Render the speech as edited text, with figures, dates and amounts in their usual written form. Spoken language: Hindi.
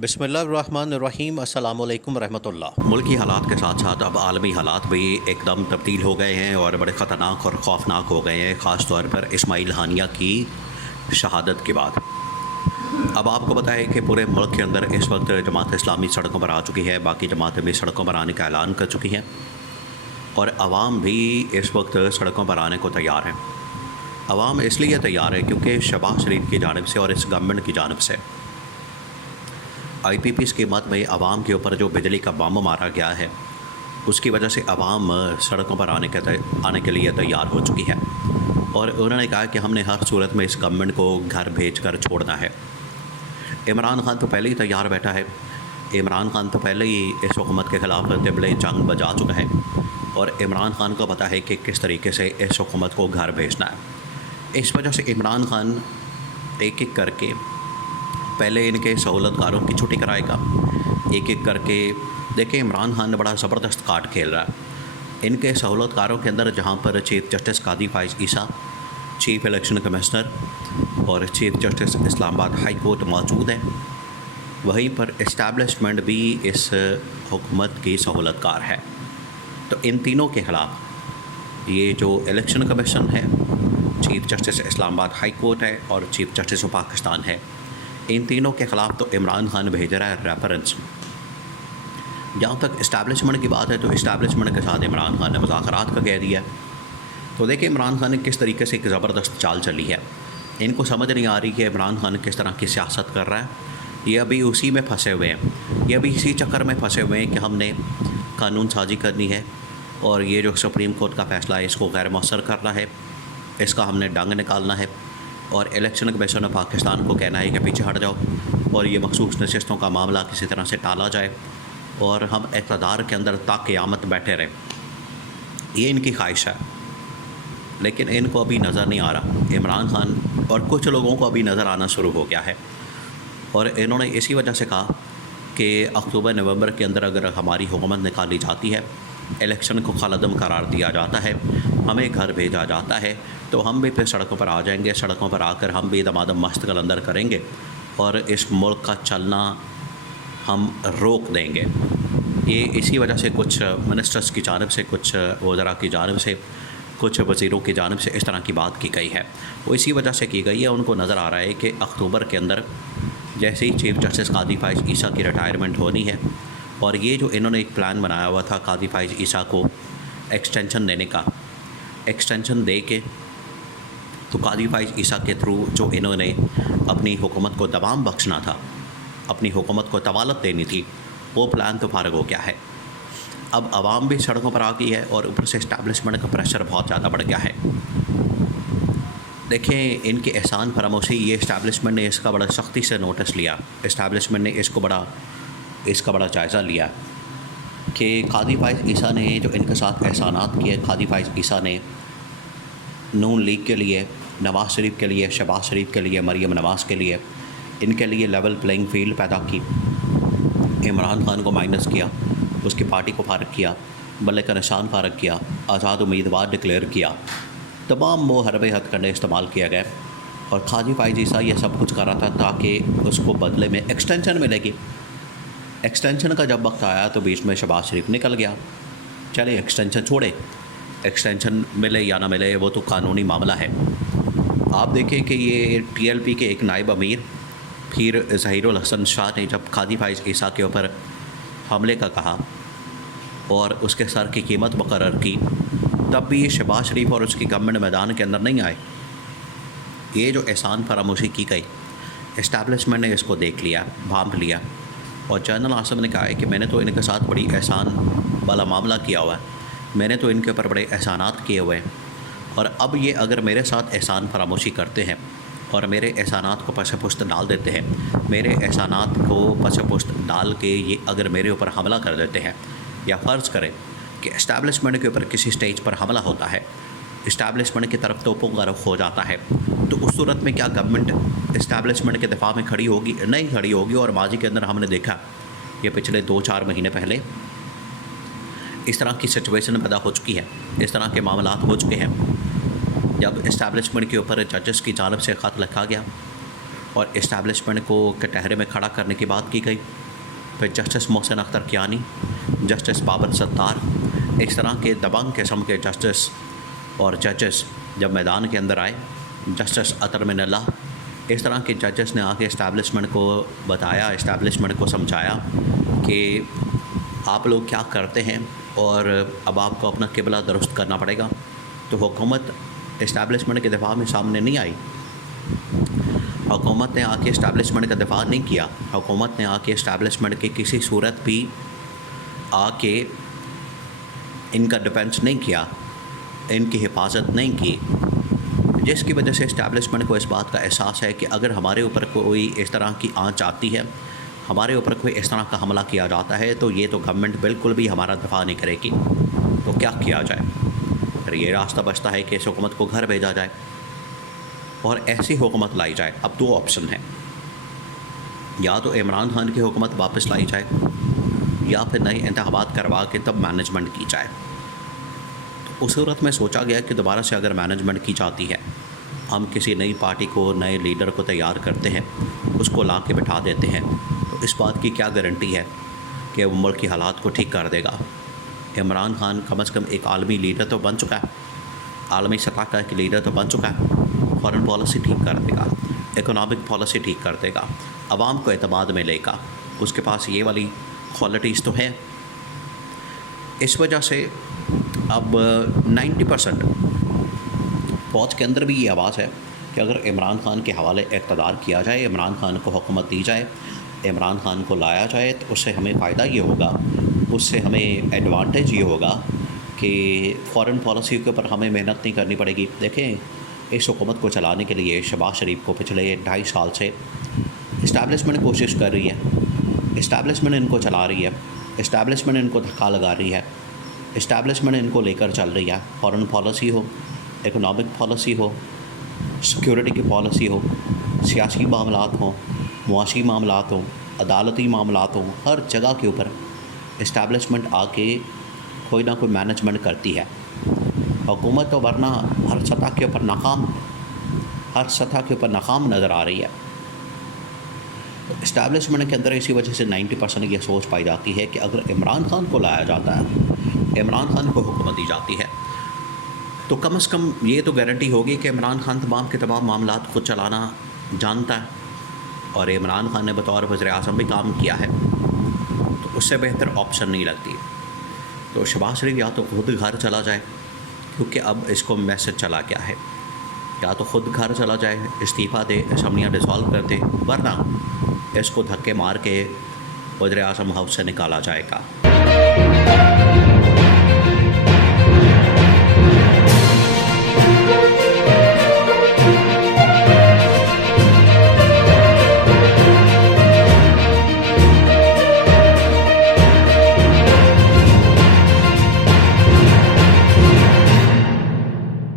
बिस्मिल्लाहिर्रहमानिर्रहीम अस्सलामुअलैकुम रहमतुल्लाह। मुल्की हालात के साथ साथ अब आलमी हालात भी एकदम तब्दील हो गए हैं और बड़े ख़तरनाक और ख़ौफनाक हो गए हैं, ख़ास तौर पर इस्माइल हानिया की शहादत के बाद। अब आपको पता है कि पूरे मुल्क के अंदर इस वक्त जमात इस्लामी सड़कों पर आ चुकी है, बाकी जमातें भी सड़कों पर आने का ऐलान कर चुकी हैं और आवाम भी इस वक्त सड़कों पर आने को तैयार है। आवाम इसलिए तैयार है क्योंकि शहबाज शरीफ की जानिब से और इस गवर्नमेंट की जानिब से IPP स्कीमत में आवाम के ऊपर जो बिजली का बम मारा गया है, उसकी वजह से आवाम सड़कों पर आने के लिए तैयार हो चुकी है और उन्होंने कहा कि हमने हर सूरत में इस गवर्नमेंट को घर भेज कर छोड़ना है। इमरान खान तो पहले ही तैयार बैठा है। इमरान खान तो पहले ही इस हुकूमत के ख़िलाफ़ तिबले जंग बजा चुका है और इमरान खान को पता है कि किस तरीके से इस हुकूमत को घर भेजना है। इस वजह से इमरान खान एक एक करके पहले इनके सहूलतकारों की छुट्टी कराएगा, एक एक करके। देखिए, इमरान खान ने बड़ा ज़बरदस्त कार्ड खेल रहा है। इनके सहूलतकारों के अंदर जहाँ पर चीफ़ जस्टिस कादी फ़ाइज़ ईसा, चीफ़ इलेक्शन कमिश्नर और chief justice Islamabad high court मौजूद है, वहीं पर इस्टेब्लिशमेंट भी इस हुकूमत की सहूलतकार है। तो इन तीनों के ख़िलाफ़ ये जो इलेक्शन कमीशन है, chief justice Islamabad high court है और चीफ़ जस्टिस ऑफ पाकिस्तान है, इन तीनों के ख़िलाफ़ तो इमरान खान भेज रहा है रेफरेंस। जहाँ तक इस्टेब्लिशमेंट की बात है तो इस्टेब्लिशमेंट के साथ इमरान खान ने मुज़ाकरात का कह दिया। तो देखिए, इमरान खान ने किस तरीके से एक ज़बरदस्त चाल चली है। इनको समझ नहीं आ रही कि इमरान खान किस तरह की सियासत कर रहा है। ये अभी उसी में फंसे हुए हैं, ये अभी इसी चक्कर में फंसे हुए हैं कि हमने कानून साजी करनी है और ये जो सुप्रीम कोर्ट का फ़ैसला है इसको गैर मौसर करना है, इसका हमने डंग निकालना है और इलेक्शन कमीशन ऑफ पाकिस्तान को कहना है कि पीछे हट जाओ और ये मखसूस नशिस्तों का मामला किसी तरह से टाला जाए और हम इक़्तिदार के अंदर ताक़यामत बैठे रहें। ये इनकी ख्वाहिश है, लेकिन इनको अभी नज़र नहीं आ रहा। इमरान खान और कुछ लोगों को अभी नज़र आना शुरू हो गया है और इन्होंने इसी वजह से कहा कि अक्टूबर नवंबर के अंदर अगर हमारी हुकूमत निकाली जाती है, इलेक्शन को कलअदम करार दिया जाता है, हमें घर भेजा जाता है, तो हम भी फिर सड़कों पर आ जाएंगे। सड़कों पर आकर हम भी दमादम मस्त कलंदर करेंगे और इस मुल्क का चलना हम रोक देंगे। ये इसी वजह से कुछ मिनिस्टर्स की जानिब से, कुछ वज़रा की जानिब से, कुछ वज़ीरों की जानिब से इस तरह की बात की गई है। वो इसी वजह से की गई है। उनको नज़र आ रहा है कि अक्टूबर के अंदर जैसे ही चीफ़ जस्टिस कादी फ़ाइज़ ईसा की रिटायरमेंट होनी है और ये जो इन्होंने एक प्लान बनाया हुआ था कादी फ़ाइज़ ईसा को एक्सटेंशन देने का, एक्सटेंशन दे के तो कादी फ़ाइज़ ईसा के थ्रू जो इन्होंने अपनी हुकूमत को दबाम बख्शना था, अपनी हुकूमत को तवालत देनी थी, वो प्लान तो फारग हो गया है। अब आवाम भी सड़कों पर आ गई है और ऊपर से इस्टेब्लिशमेंट का प्रेशर बहुत ज़्यादा बढ़ गया है। देखें, इनके एहसान फरामोशी, ये इस्टेब्लिशमेंट ने इसका बड़ा सख्ती से नोटिस लिया। इस्टेब्लिशमेंट ने इसका बड़ा जायज़ा लिया कि कादी फ़ाइज़ ईसा ने जो इनके साथ एहसानात किए, कादी फ़ाइज़ ईसा ने नून लीग के लिए, नवाज़ शरीफ के लिए, शहबाज शरीफ के लिए, मरीम नवाज़ के लिए, इनके लिए लेवल प्लेइंग फील्ड पैदा की। इमरान खान को माइनस किया, उसकी पार्टी को फारग किया, बल्ले का निशान फारग किया, आज़ाद उम्मीदवार डिक्लेयर किया, तमाम वो हरबे हथकंडे इस्तेमाल किया गया और कादी फ़ाइज़ ईसा ये सब कुछ कर रहा था ताकि उसको बदले में एक्सटेंशन मिलेगी। एक्सटेंशन का जब वक्त आया तो बीच में शहबाज शरीफ निकल गया। चले, एक्सटेंशन छोड़े, एक्सटेंशन मिले या ना मिले वो तो कानूनी मामला है। आप देखें कि ये TLP के एक नायब अमीर फिर ज़हीरुल हसन शाह ने जब कादी फ़ाइज़ ईसा के ऊपर हमले का कहा और उसके सर की कीमत मुकर्रर की, तब भी ये शहबाज शरीफ और उसकी गवर्नमेंट मैदान के अंदर नहीं आए। ये जो एहसान फरामोशी की गई, इस्टेब्लिशमेंट ने इसको देख लिया, भांप लिया और जनरल आसिम ने कहा है कि मैंने तो इनके साथ बड़ी एहसान वाला मामला किया हुआ है, मैंने तो इनके ऊपर बड़े एहसानात किए हुए हैं और अब ये अगर मेरे साथ एहसान फरामोशी करते हैं और मेरे एहसानात को पस पुश्त डाल देते हैं, मेरे एहसानात को पस पुश्त डाल के ये अगर मेरे ऊपर हमला कर देते हैं, या फ़र्ज़ करें कि इस्टेब्लिशमेंट के ऊपर किसी स्टेज पर हमला होता है, इस्टेब्लिशमेंट की तरफ तोपों का रुख हो जाता है, तो उस सूरत में क्या गवर्नमेंट इस्टेब्लिशमेंट के दिफा में खड़ी होगी? नहीं खड़ी होगी। और माजी के अंदर हमने देखा, ये पिछले 2-4 महीने पहले इस तरह की सिचुएशन पैदा हो चुकी है, इस तरह के मामलात हो चुके हैं। जब इस्टेब्लिशमेंट के ऊपर जजेस की जानिब से ख़त लिखा गया और इस्टेब्लिशमेंट को कटहरे में खड़ा करने की बात की गई। फिर जस्टिस मोहसिन अख्तर कियानी, जस्टिस बाबर सत्तार, इस तरह के दबंग किस्म के जस्टिस और जजेस जब मैदान के अंदर आए, जस्टिस अतर मिनल्ला, इस तरह के जजेस ने आके इस्टेब्लिशमेंट को बताया, इस्टेब्लिशमेंट को समझाया कि आप लोग क्या करते हैं और अब आपको अपना किबला दुरुस्त करना पड़ेगा। तो हुकूमत इस्टेब्लिशमेंट के दिफा में सामने नहीं आई। हुकूमत ने आके इस्टेब्लिशमेंट का दिफा नहीं किया। हुकूमत ने आके इस्टेब्लिशमेंट की किसी सूरत भी आके इनका डिफेंस नहीं किया, इनकी हिफाजत नहीं की, जिसकी वजह से इस्टेब्लिशमेंट को इस बात का एहसास है कि अगर हमारे ऊपर कोई इस तरह की आंच आती है, हमारे ऊपर कोई इस तरह का हमला किया जाता है, तो ये तो गवर्नमेंट बिल्कुल भी हमारा दफा नहीं करेगी। तो क्या किया जाए? फिर ये रास्ता बचता है कि इस हुकूमत को घर भेजा जाए और ऐसी हुकूमत लाई जाए। अब दो ऑप्शन हैं, या तो इमरान खान की हुकूमत वापस लाई जाए या फिर नए इंतखाबात करवा के तब मैनेजमेंट की जाए। तो उस सूरत में सोचा गया कि दोबारा से अगर मैनेजमेंट की जाती है, हम किसी नई पार्टी को, नए लीडर को तैयार करते हैं, उसको ला के बिठा देते हैं, तो इस बात की क्या गारंटी है कि वो मुल्क की हालात को ठीक कर देगा? इमरान खान कम से कम एक आलमी लीडर तो बन चुका है, आलमी सतह का एक लीडर तो बन चुका है। फॉरेन पॉलिसी ठीक कर देगा, इकोनॉमिक पॉलिसी ठीक कर देगा, आवाम को एतमाद में लेगा, उसके पास ये वाली क्वालिटीज़ तो है। इस वजह से अब 90% फौज के अंदर भी ये आवाज़ है कि अगर इमरान खान के हवाले इक़्तिदार किया जाए, इमरान खान को हुकूमत दी जाए, इमरान खान को लाया जाए, तो उससे हमें फ़ायदा ये होगा, उससे हमें एडवांटेज ये होगा कि फ़ॉरेन पॉलिसी के ऊपर हमें मेहनत नहीं करनी पड़ेगी। देखें, इस हुकूमत को चलाने के लिए शहबाज शरीफ को पिछले 2.5 साल से इस्टेब्लिशमेंट कोशिश कर रही है, इस्टेब्लिशमेंट इनको चला रही है, इस्टेब्लिशमेंट इनको धक्का लगा रही है, इस्टेब्लिशमेंट इनको लेकर चल रही है। फॉरेन पॉलिसी हो, इकोनॉमिक पॉलिसी हो, सिक्योरिटी की पॉलिसी हो, सियासी मामलात हों, मुआशी मामलात हों, अदालती मामलात हों, हर जगह के ऊपर इस्टेब्लिशमेंट आके कोई ना कोई मैनेजमेंट करती है। हुकूमत तो वरना हर सतह के ऊपर नाकाम, हर सतह के ऊपर नाकाम नज़र आ रही है। तो इस्टेब्लिशमेंट के अंदर इसी वजह से 90% ये सोच पाई जाती है कि अगर इमरान खान को लाया जाता है, इमरान खान को हुकूमत दी जाती है, तो कम से कम ये तो गारंटी होगी कि इमरान खान तमाम के तमाम मामलात खुद चलाना जानता है और इमरान खान ने बतौर वज़ीर-ए-आज़म भी काम किया है, तो उससे बेहतर ऑप्शन नहीं लगती। तो शहबाज शरीफ या तो खुद घर चला जाए, क्योंकि अब इसको मैसेज चला गया है, या तो खुद घर चला जाए, इस्तीफ़ा दे, असम्बलियाँ डिसॉल्व कर दे, वरना इसको धक्के मार के वज़ीर-ए-आज़म हाउस से निकाला जाएगा।